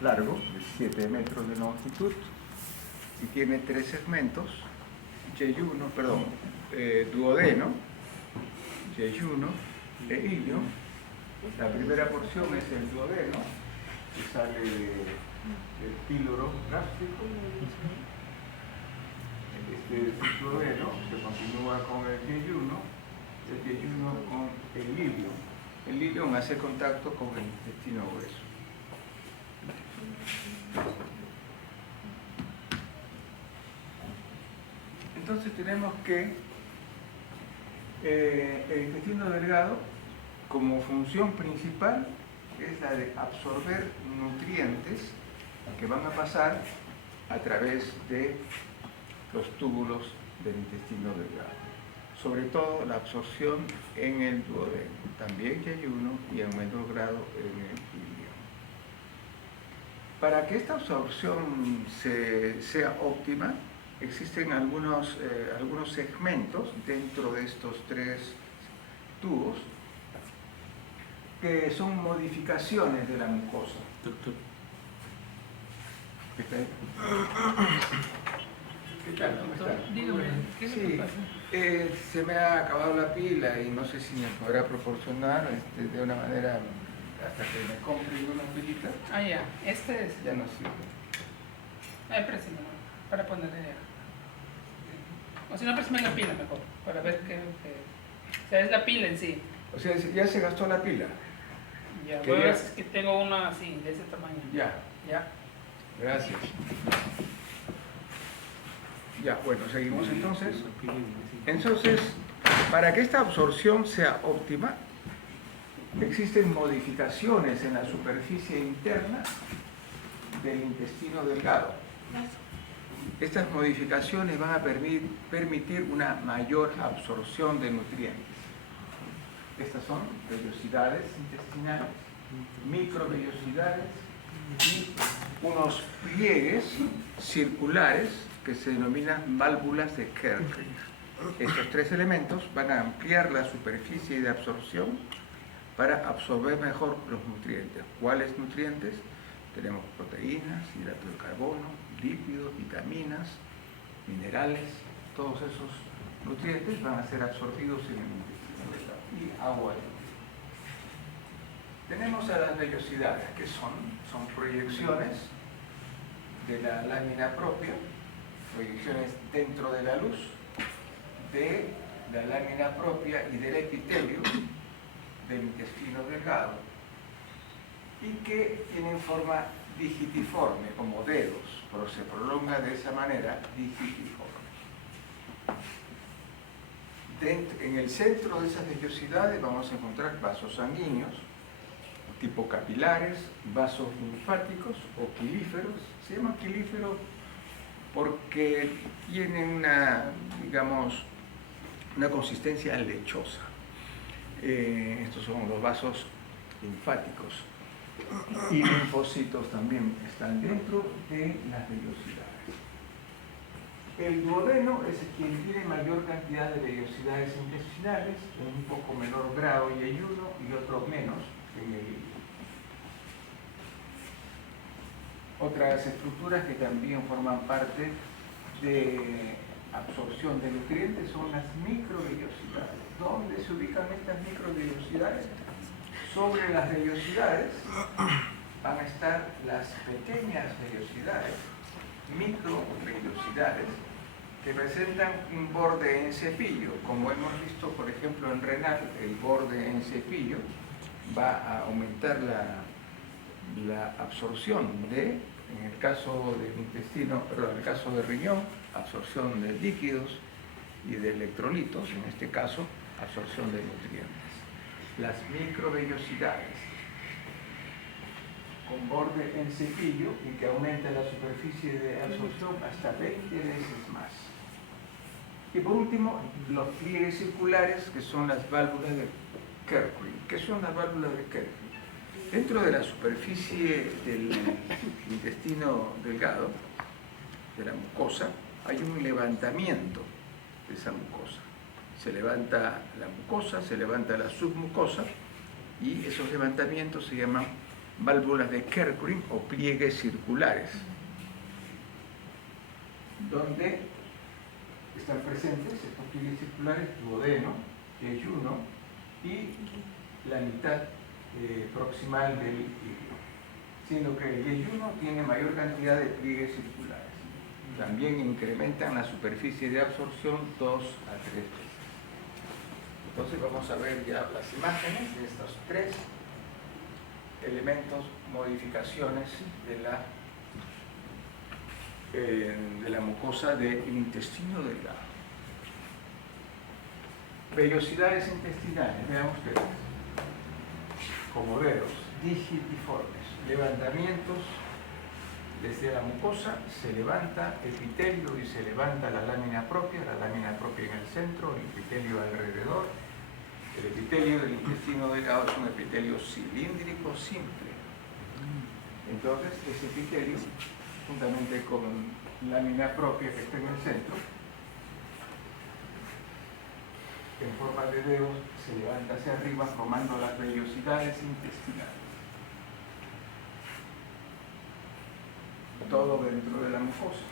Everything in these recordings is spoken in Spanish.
largo, de 7 metros de longitud, y tiene 3 segmentos, duodeno, yeyuno e ilio. La primera porción es el duodeno, que sale del píloro gástrico. Este duodeno se continúa con el yeyuno con el ilio. El ilio hace contacto con el intestino grueso. Entonces tenemos que el intestino delgado, como función principal, es la de absorber nutrientes que van a pasar a través de los túbulos del intestino delgado. Sobre todo la absorción en el duodeno, también yeyuno y en menor grado en el ilio. Para que esta absorción sea óptima, existen algunos segmentos dentro de estos 3 tubos que son modificaciones de la mucosa. Doctor. ¿Qué tal? ¿Qué tal? ¿Cómo está? Dígame, ¿qué es lo que pasa? Se me ha acabado la pila y no sé si me podrá proporcionar de una manera hasta que me compre una pilita. Ah, ya, este es. Ya no sirve. Préstame, para ponerle. O si no, préstame la pila mejor, para ver qué. O sea, es la pila en sí. O sea, ya se gastó la pila. Ya, Quería- bueno, es que tengo una así, de ese tamaño. Ya, Ya. gracias. Ya, bueno, seguimos entonces. Entonces, para que esta absorción sea óptima, existen modificaciones en la superficie interna del intestino delgado. Estas modificaciones van a permitir una mayor absorción de nutrientes. Estas son vellosidades intestinales, microvellosidades y unos pliegues circulares que se denominan válvulas de Kerr. Estos 3 elementos van a ampliar la superficie de absorción para absorber mejor los nutrientes. ¿Cuáles nutrientes? Tenemos proteínas, hidrato de carbono, lípidos, vitaminas, minerales. Todos esos nutrientes van a ser absorbidos en el intestino delgado. Y agua. Tenemos a las vellosidades, que son proyecciones de la lámina propia, proyecciones dentro de la luz, de la lámina propia y del epitelio del intestino delgado, y que tienen forma digitiforme, como dedos, pero se prolonga de esa manera digitiforme. En el centro de esas vellosidades vamos a encontrar vasos sanguíneos, tipo capilares, vasos linfáticos o quilíferos. Se llaman quilíferos porque tienen una consistencia lechosa. Estos son los vasos linfáticos. Y linfocitos también están dentro de las vellosidades. El duodeno es quien tiene mayor cantidad de vellosidades intestinales, en un poco menor grado en yeyuno y otro menos en el ilio. Otras estructuras que también forman parte de absorción de nutrientes son las microvellosidades. ¿Dónde se ubican estas microvellosidades? Sobre las vellosidades van a estar las pequeñas vellosidades, microvellosidades, que presentan un borde en cepillo. Como hemos visto, por ejemplo, en renal, el borde en cepillo va a aumentar la absorción en el caso del intestino, perdón, en el caso del riñón, absorción de líquidos y de electrolitos, en este caso, absorción de nutrientes. Las microvellosidades con borde en cepillo y que aumenta la superficie de absorción hasta 20 veces más. Y por último, los pliegues circulares, que son las válvulas de Kerckring. ¿Qué son las válvulas de Kerckring? Dentro de la superficie del intestino delgado, de la mucosa, hay un levantamiento de esa mucosa. Se levanta la mucosa, se levanta la submucosa y esos levantamientos se llaman válvulas de Kerckring o pliegues circulares, donde están presentes estos pliegues circulares, duodeno, yeyuno y la mitad proximal del ilio, siendo que el yeyuno tiene mayor cantidad de pliegues circulares. También incrementan la superficie de absorción 2 a 3 veces. Entonces vamos a ver ya las imágenes de estos 3 elementos, modificaciones de la mucosa del intestino delgado. Vellosidades intestinales, vean ustedes, como dedos, digitiformes, levantamientos desde la mucosa, se levanta epitelio y se levanta la lámina propia en el centro, el epitelio alrededor. El epitelio del intestino delgado es un epitelio cilíndrico simple. Entonces, ese epitelio, juntamente con lámina propia que está en el centro, en forma de dedos, se levanta hacia arriba formando las vellosidades intestinales. Todo dentro de la mucosa.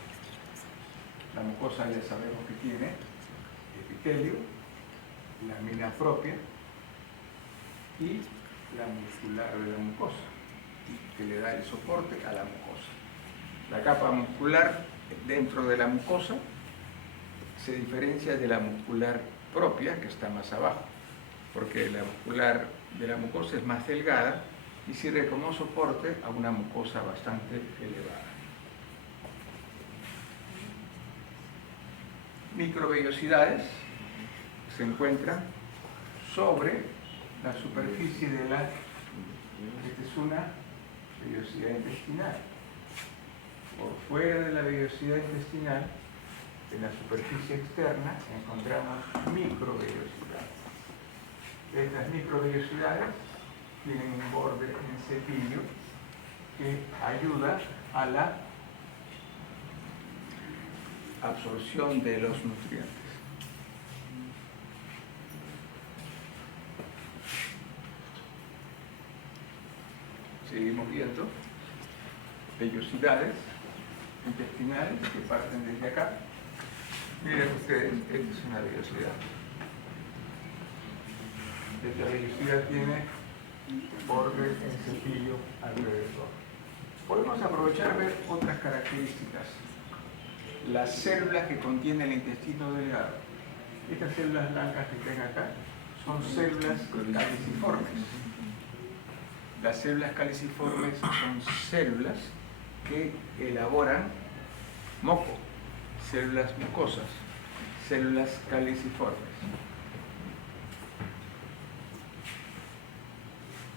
La mucosa ya sabemos que tiene epitelio, lámina propia y la muscular de la mucosa, que le da el soporte a la mucosa. La capa muscular dentro de la mucosa se diferencia de la muscular propia, que está más abajo, porque la muscular de la mucosa es más delgada y sirve como soporte a una mucosa bastante elevada. Microvellosidades se encuentran sobre la superficie de la... Esta es una vellosidad intestinal. Por fuera de la vellosidad intestinal, en la superficie externa, encontramos microvellosidades. Estas microvellosidades tienen un borde en cepillo que ayuda a la absorción de los nutrientes. Seguimos viendo vellosidades intestinales que parten desde acá. Miren ustedes, esta es una vellosidad. Esta vellosidad tiene borde en cepillo alrededor. Podemos aprovechar a ver otras características. Las células que contiene el intestino delgado. Estas células blancas que ven acá son células caliciformes. Las células caliciformes son células que elaboran moco, células mucosas, células caliciformes.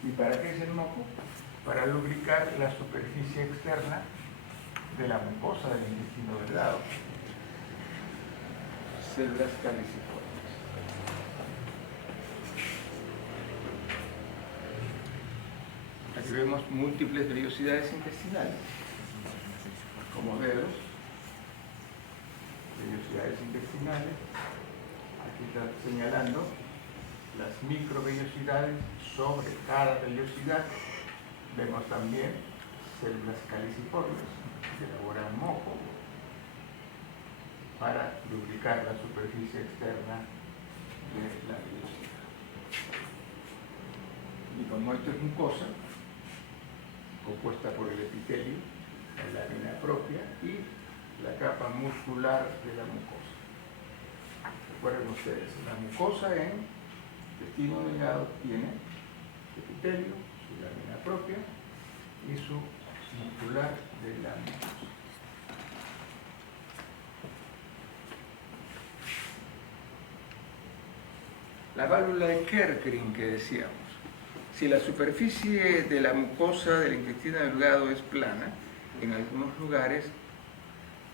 ¿Y para qué es el moco? Para lubricar la superficie externa de la mucosa del intestino delgado. Células caliciformes. Aquí vemos múltiples vellosidades intestinales, como dedos, vellosidades intestinales. Aquí está señalando las microvellosidades sobre cada vellosidad. Vemos también células caliciformes que elaboran moco para lubricar la superficie externa de la vellosidad. Y como esto es mucosa, compuesta por el epitelio, la lámina propia y la capa muscular de la mucosa. Recuerden ustedes, la mucosa en intestino delgado tiene epitelio, su lámina propia y su muscular de la mucosa. La válvula de Kerckring que decíamos. Si la superficie de la mucosa del intestino delgado es plana, en algunos lugares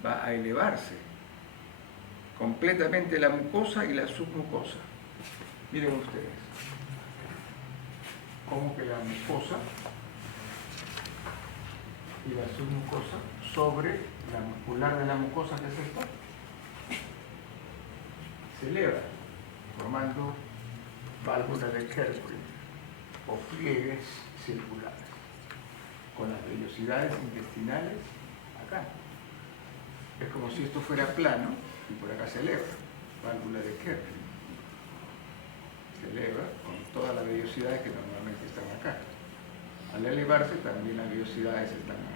va a elevarse completamente la mucosa y la submucosa. Miren ustedes, como que la mucosa y la submucosa sobre la muscular de la mucosa, que es esto, se eleva, formando válvulas de Kerckring o pliegues circulares. con las vellosidades intestinales acá. Es como si esto fuera plano y por acá se eleva, válvula de Kerr. Se eleva con todas las vellosidades que normalmente están acá. Al elevarse también las vellosidades están acá.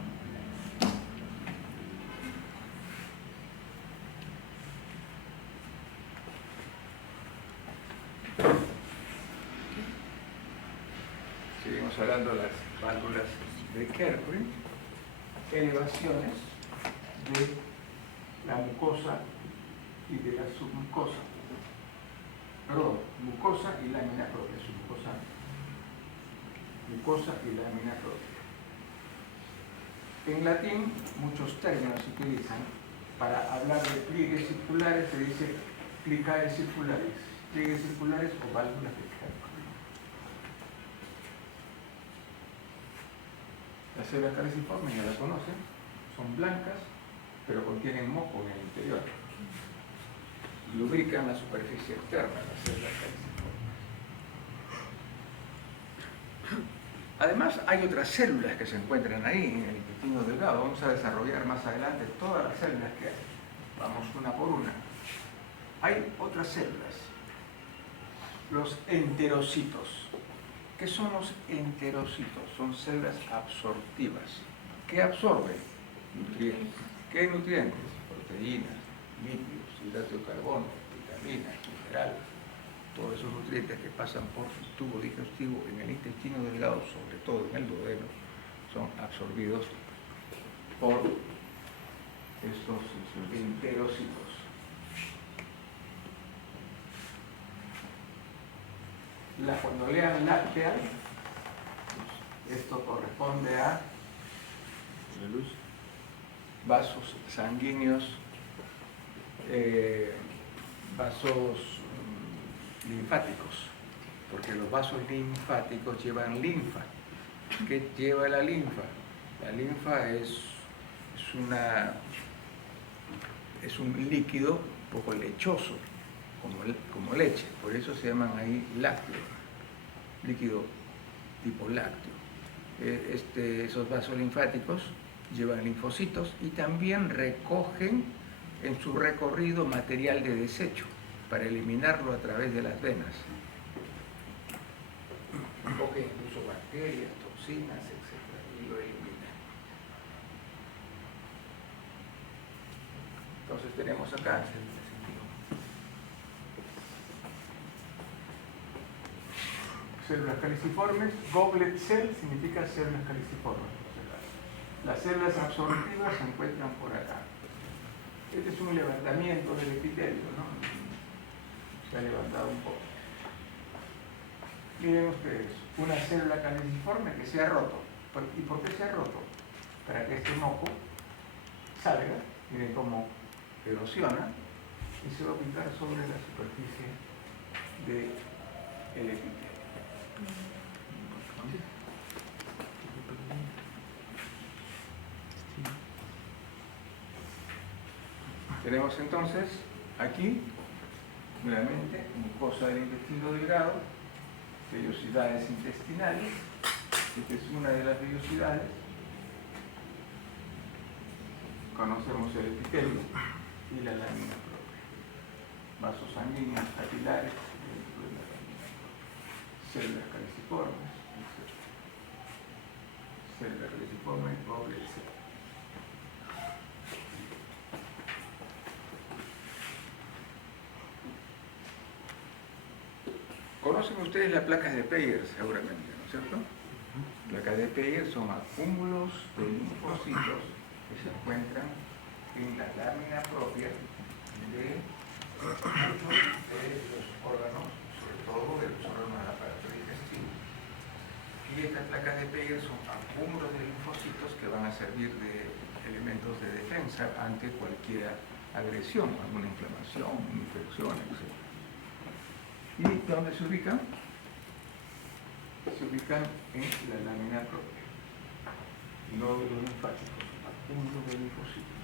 Seguimos hablando de las válvulas de Kerr, elevaciones de la mucosa y de la submucosa. Perdón, mucosa y lámina propia, submucosa, mucosa y lámina propia. En latín, muchos términos se utilizan para hablar de pliegues circulares, se dice plicae circulares, pliegues circulares o válvulas de Kerr. Las células caliciformes ya las conocen, son blancas, pero contienen moco en el interior. Lubrican la superficie externa de las células caliciformes. Además, hay otras células que se encuentran ahí en el intestino delgado. Vamos a desarrollar más adelante todas las células que hay. Vamos una por una. Hay otras células, los enterocitos. ¿Qué son los enterocitos? Son células absortivas. ¿Qué absorben? Nutrientes. ¿Qué nutrientes? Proteínas, lípidos, hidrato de carbono, vitaminas, minerales. Todos esos nutrientes que pasan por su tubo digestivo en el intestino delgado, sobre todo en el duodeno, son absorbidos por estos enterocitos. Cuando lean láctea, esto corresponde a vasos sanguíneos, vasos linfáticos, porque los vasos linfáticos llevan linfa. ¿Qué lleva la linfa? La linfa es un líquido un poco lechoso, como leche, por eso se llaman ahí lácteos, líquido tipo lácteo. Esos vasos linfáticos llevan linfocitos y también recogen en su recorrido material de desecho para eliminarlo a través de las venas. Recogen incluso bacterias, toxinas, etc. y lo eliminan. Entonces tenemos acá células caliciformes. Goblet cell significa células caliciformes. Las células absortivas se encuentran por acá. Este es un levantamiento del epitelio, ¿no? Se ha levantado un poco. Miren ustedes, una célula caliciforme que se ha roto. ¿Y por qué se ha roto? Para que este moco salga, miren cómo erosiona y se va a ubicar sobre la superficie del epitelio. Tenemos entonces aquí, nuevamente, mucosa del intestino delgado, vellosidades intestinales. Esta es una de las vellosidades. Conocemos el epitelio y la lámina propia. Vasos sanguíneos capilares dentro de la lámina propia. Células caliciformes, etc. Células caliciformes, Goblet cell. Conocen ustedes las placas de Peyer seguramente, ¿no es cierto? Placas de Peyer son acúmulos de linfocitos que se encuentran en la lámina propia de los órganos, sobre todo de los órganos del aparato digestivo. Y estas placas de Peyer son acúmulos de linfocitos que van a servir de elementos de defensa ante cualquier agresión, alguna inflamación, infección, etc. ¿Y dónde se ubican? Se ubican en la lámina propia. Nódulos linfáticos, acúmulos de linfocitos.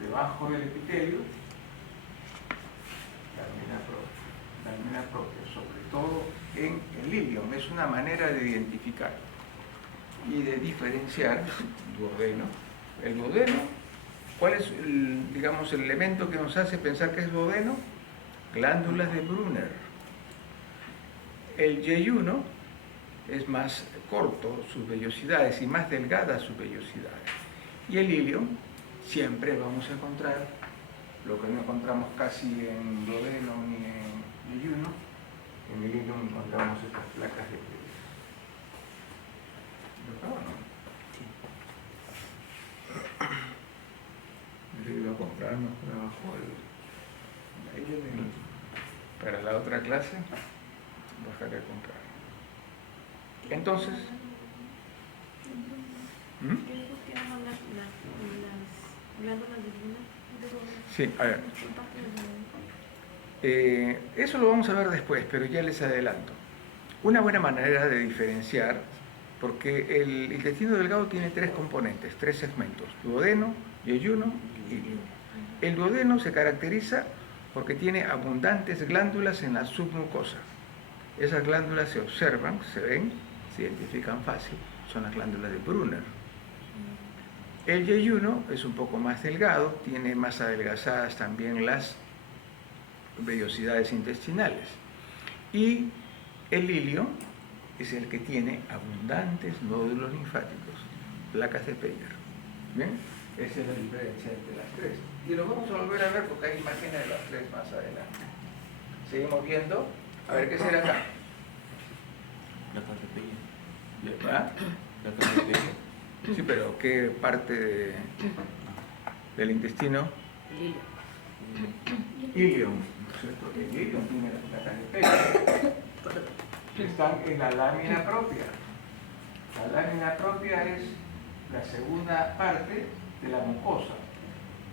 Debajo del epitelio, lámina propia, sobre todo en el ilion. Es una manera de identificar. y de diferenciar duodeno. El duodeno, ¿cuál es digamos, el elemento que nos hace pensar que es duodeno? Glándulas de Brunner. El yeyuno es más corto sus vellosidades y más delgadas sus vellosidades. Y el ilium siempre vamos a encontrar lo que no encontramos casi en duodeno ni en yeyuno. En el ilium encontramos estas placas de piel. ¿Lo acabo o no? Yo iba a comprar más por abajo para la otra clase bajaré a comprar. Entonces, sí, a ver. Eso lo vamos a ver después, pero ya les adelanto. Una buena manera de diferenciar, porque el intestino delgado tiene tres componentes, tres segmentos: duodeno, yeyuno y ilium. El duodeno se caracteriza porque tiene abundantes glándulas en la submucosa. Esas glándulas se observan, se ven, se identifican fácil, son las glándulas de Brunner. El yeyuno es un poco más delgado, tiene más adelgazadas también las vellosidades intestinales. Y el ilium es el que tiene abundantes nódulos linfáticos, placas de Peyer. ¿Bien? Esa es la diferencia entre las tres. Y lo vamos a volver a ver porque hay imágenes de las tres más adelante. Seguimos viendo. A ver, ¿qué será acá? Placas de Peyer. ¿Ah? Placas de Peyer. Sí, pero ¿qué parte del intestino? Ilium. ¿No es cierto? El ilium tiene las placas de Peyer. Están en la lámina propia. La lámina propia es la segunda parte de la mucosa.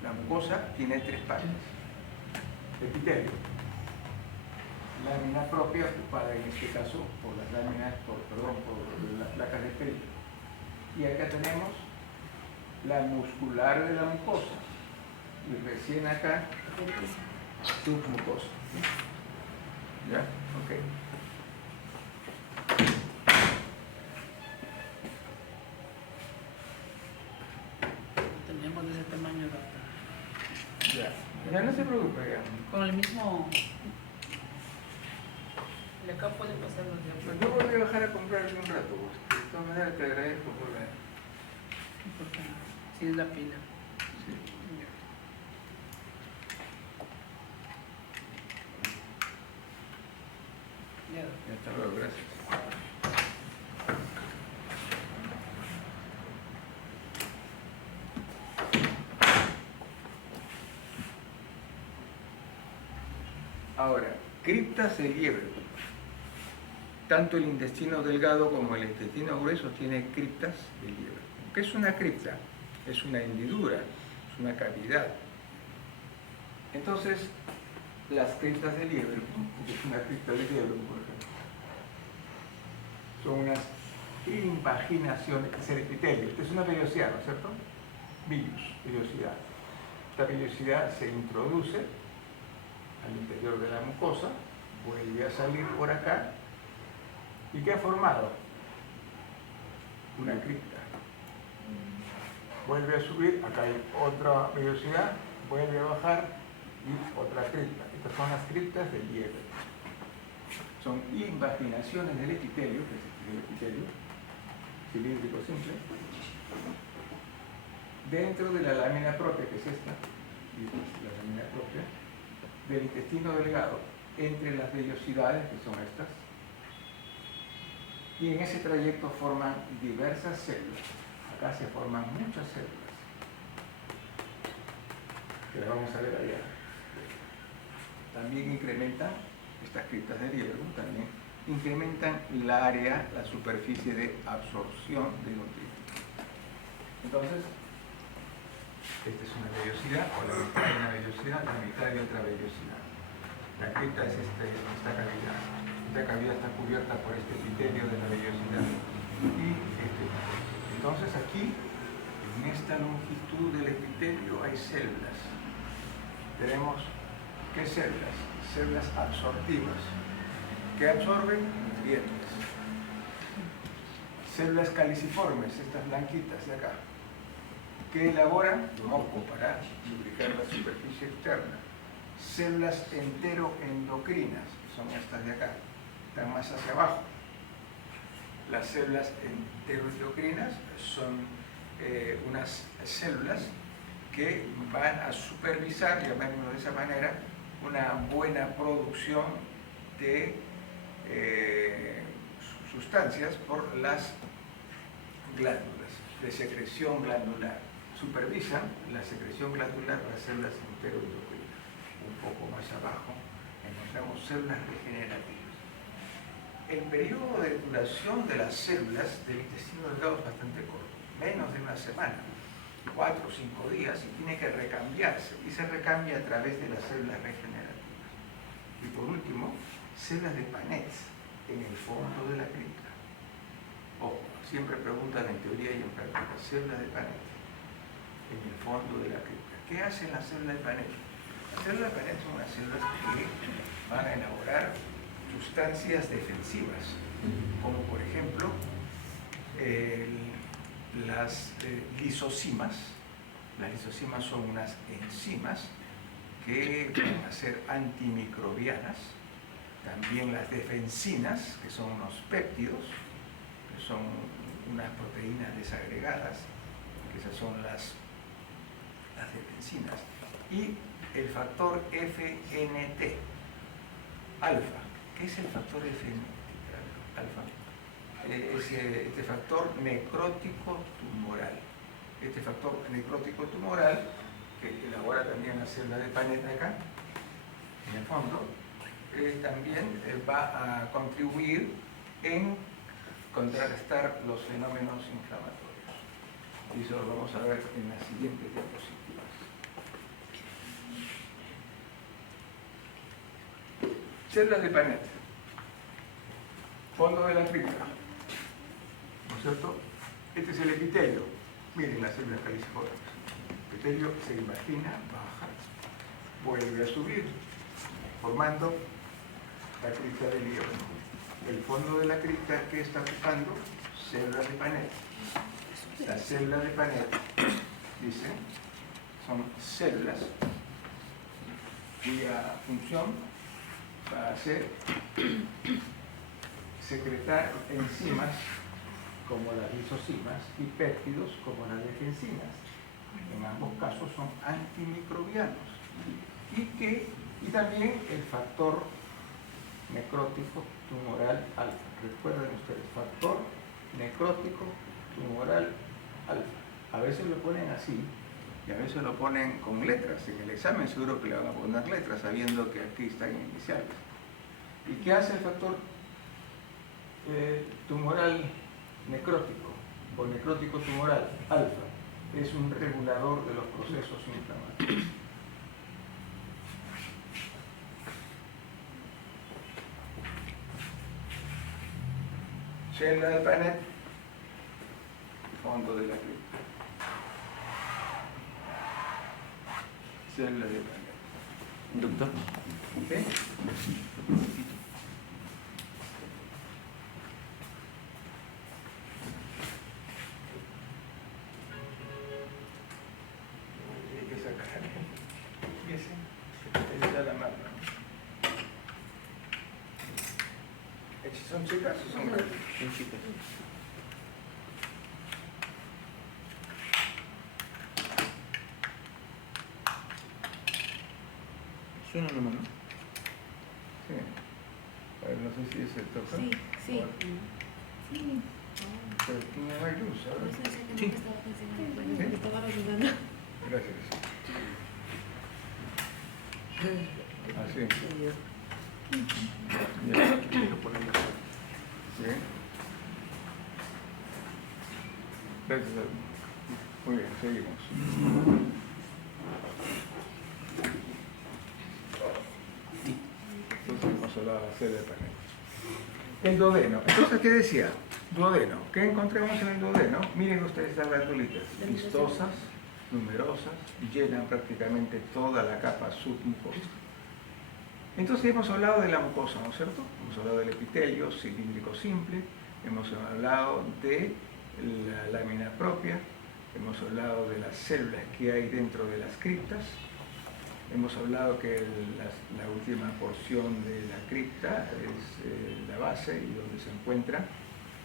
La mucosa tiene tres partes. Epitelio. Lámina propia ocupada en este caso por las láminas, por las placas de Peyer. Y acá tenemos la muscular de la mucosa. Y recién acá, submucosa. ¿Ya? Ok. Tenemos de ese tamaño, doctor. Ya no se preocupe, ya. Con el mismo. De acá puede pasar los días. Pues yo voy a bajar a comprarle un rato. De todas maneras te agradezco por ver. Porque si es la pila. Sí. Ya. Hasta luego, gracias. Ahora, criptas de liebre. Tanto el intestino delgado como el intestino grueso tiene criptas de liebre. ¿Qué es una cripta? Es una hendidura, es una cavidad. Entonces, las criptas de liebre, es una cripta de liebre, por ejemplo, son unas invaginaciones, que es el epitelio. Esta es una vellosidad, ¿no es cierto? Vellosidad. Esta vellosidad se introduce al interior de la mucosa, vuelve a salir por acá. ¿Y qué ha formado? Una cripta. Vuelve a subir, acá hay otra vellosidad, vuelve a bajar y otra cripta. Estas son las criptas de liebre. Son invaginaciones del epitelio, que es el epitelio cilíndrico simple, dentro de la lámina propia, que es esta, y la lámina propia, del intestino delgado, entre las vellosidades, que son estas, y en ese trayecto forman diversas células. Acá se forman muchas células, que las vamos a ver allá. También incrementan, estas criptas de liebre, también incrementan la área, la superficie de absorción de nutrientes. Entonces, esta es una vellosidad, o la mitad de una vellosidad, la mitad de otra vellosidad. La cripta es esta cavidad. Esta cavidad está cubierta por este epitelio de la vellosidad. Entonces aquí, en esta longitud del epitelio, hay células. Tenemos, ¿qué células? Células absortivas, que absorben nutrientes. Células caliciformes, estas blanquitas de acá, que elaboran moco para lubricar la superficie externa. Células enteroendocrinas, que son estas de acá, están más hacia abajo. Las células enteroendocrinas son unas células que van a supervisar, llamémoslo de esa manera, una buena producción de sustancias por las glándulas de secreción glandular. Supervisan la secreción glandular de las células enteroendocrinas. Un poco más abajo encontramos células regenerativas. El periodo de duración de las células del intestino delgado es bastante corto, menos de una semana, 4 o 5 días, y tiene que recambiarse, y se recambia a través de las células regenerativas. Y por último, células de Panet en el fondo de la cripta. Ojo, siempre preguntan en teoría y en práctica, células de Panet en el fondo de la cripta. ¿Qué hacen las células de Panet? Las células de Panet son unas células que van a elaborar sustancias defensivas, como por ejemplo las lisosimas. Las lisosimas son unas enzimas que van a ser antimicrobianas. También las defensinas, que son unos péptidos, que son unas proteínas desagregadas, que esas son las defensinas. Y el factor FNT, alfa. ¿Qué es el factor FNT, alfa? Es este factor necrótico tumoral. Este factor necrótico tumoral, que elabora también la célula de Panet acá, en el fondo, también va a contribuir en contrarrestar los fenómenos inflamatorios. Y eso lo vamos a ver en las siguientes diapositivas. Células de Panet, fondo de la cripta, ¿no es cierto? Este es el epitelio. Miren las células caliciformes. El epitelio se imagina, baja, vuelve a subir, formando la cripta del hígado. El fondo de la cripta, ¿qué está ocupando? Células de Panet. Las células de Panet, dicen, son células cuya función va a ser secretar enzimas como las lisosimas y péptidos como las defensinas. En ambos casos son antimicrobianos. Y también el factor necrótico tumoral alfa. Recuerden ustedes, factor necrótico tumoral alfa. A veces lo ponen así y a veces lo ponen con letras. En el examen seguro que le van a poner letras sabiendo que aquí están iniciales. ¿Y qué hace el factor tumoral necrótico o necrótico tumoral alfa? Es un regulador de los procesos inflamatorios. Célula de Panet, fondo de la cripta. Célula de Panet. Doctor, ¿Sí? Hay que sacar. Fíjese, esa es la mano. ¿Son chicas o son grandes? un chico. Suena nomás, ¿no? Sí. A ver, no sé si es el toque. Sí, sí. Sí. Pero no hay luz, No ¿sabes? sé, sé que Sí. no estaba funcionando, pero me estaba ayudando. Gracias. Así. Ya. Quiero ponerlo. Bien. Gracias. Muy bien, seguimos. Entonces hemos hablado de la célula de Panet. El duodeno. Entonces, ¿qué decía? Duodeno. ¿Qué encontramos en el duodeno? Miren ustedes las glandulitas. Vistosas, numerosas, llenan prácticamente toda la capa submucosa. Entonces hemos hablado de la mucosa, ¿no es cierto? Hemos hablado del epitelio cilíndrico simple, hemos hablado de la lámina propia, hemos hablado de las células que hay dentro de las criptas, hemos hablado que la última porción de la cripta es la base y donde se encuentra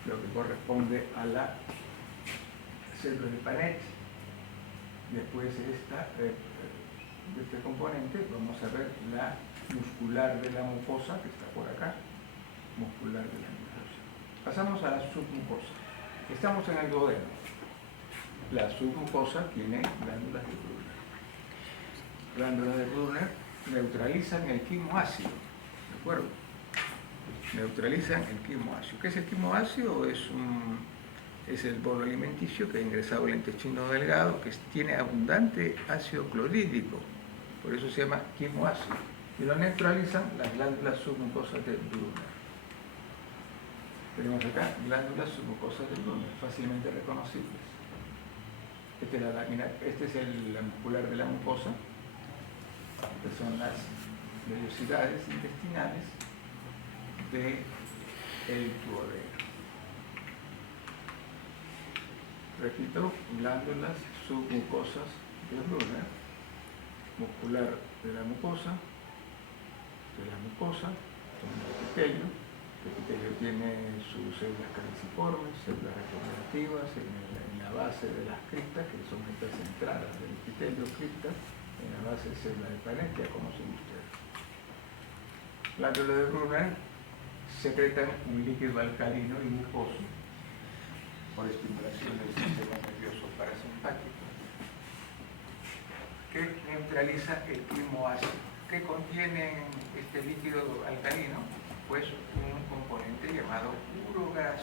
lo que corresponde a la célula de Panet. Después de este componente vamos a ver la muscular de la mucosa, que está por acá, muscular de la mucosa. Pasamos a la submucosa. Estamos en el duodeno. La submucosa tiene glándulas de Brunner. Glándulas de Brunner neutralizan el quimoácido, ¿de acuerdo? Neutralizan el quimoácido. ¿Qué es el quimoácido? Es el bolo alimenticio que ha ingresado al intestino delgado, que tiene abundante ácido clorhídrico, por eso se llama quimoácido, y lo neutralizan las glándulas submucosas de Brunner. Tenemos acá glándulas submucosas de Brunner, fácilmente reconocibles. Esta es la lámina, la muscular de la mucosa, que son las vellosidades intestinales del duodeno. Repito, glándulas submucosas de Brunner, muscular de la mucosa, con el epitelio. El epitelio tiene sus células caliciformes, células regenerativas en la base de las criptas, que son estas entradas del epitelio cripta, en la base de células de Panet, ya conocen ustedes. Glándulas de Brunner secretan un líquido alcalino y mucoso por estimulación del sistema nervioso parasimpático que neutraliza el quimoácido. ¿Qué contiene este líquido alcalino? Pues un componente llamado urogas.